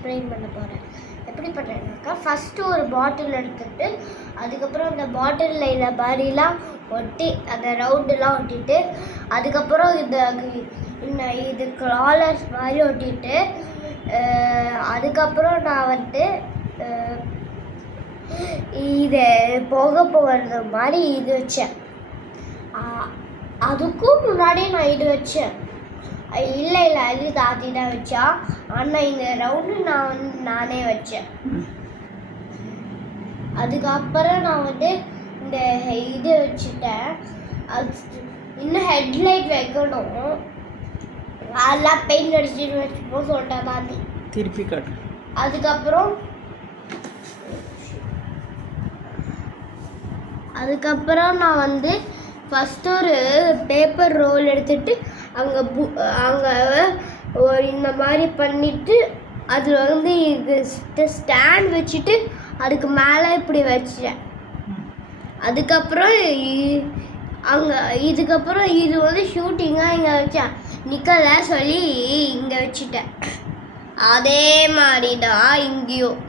Explain பண்ண போகிறேன். எப்படி பண்ணுறேன்னாக்கா, ஃபஸ்ட்டு ஒரு பாட்டில் எடுத்துகிட்டு அதுக்கப்புறம் அந்த பாட்டிலில் இந்த மாதிரிலாம் ஒட்டி அந்த ரவுண்டெலாம் ஒட்டிட்டு அதுக்கப்புறம் இது காலர்ஸ் மாதிரி ஒட்டிட்டு அதுக்கப்புறம் நான் வந்து இது போக போகிறது மாதிரி இது வச்சேன். அதுக்கும் முன்னாடி நான் இது வச்சேன். இல்லை அது தாத்தி தான் வச்சா. ஆனால் இந்த ரவுண்டு நானே வச்சேன். அதுக்கப்புறம் நான் வந்து இந்த இது வச்சுட்டேன். அது இன்னும் ஹெட்லைட் வைக்கணும். அதெல்லாம் பெயிண்ட் அடிச்சுட்டு வச்சுப்போம் சொல்லிட்டேன் தாத்தி. திருப்பி காட்டு. அதுக்கப்புறம் நான் வந்து ஃபஸ்ட்டு ஒரு பேப்பர் ரோல் எடுத்துகிட்டு அங்கே இந்த மாதிரி பண்ணிவிட்டு அதில் வந்து இது ஸ்டாண்ட் வச்சுட்டு அதுக்கு மேலே இப்படி வச்சேன். அதுக்கப்புறம் இதுக்கப்புறம் இது வந்து ஷூட்டிங்காக இங்கே வச்சேன். நிக்கலை சொல்லி இங்கே வச்சுட்டேன். அதே மாதிரி தான் இங்கேயும்.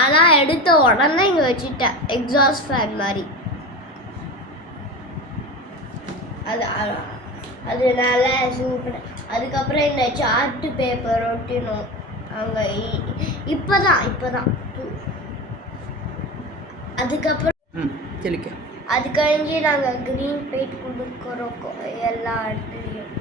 ஆனால் எடுத்த உடனே இங்கே வச்சுட்டேன் எக்ஸாஸ்ட் ஃபேன் மாதிரி. அதனால சூப்பர். அதுக்கப்புறம் இந்த சார்ட்டு பேப்பர் ஒட்டினோம் அங்கே. இப்போதான் அதுக்கப்புறம் அது கழிஞ்சு நாங்கள் க்ரீன் பெயிண்ட் கொடுக்குறோம் எல்லா இடத்துலையும்.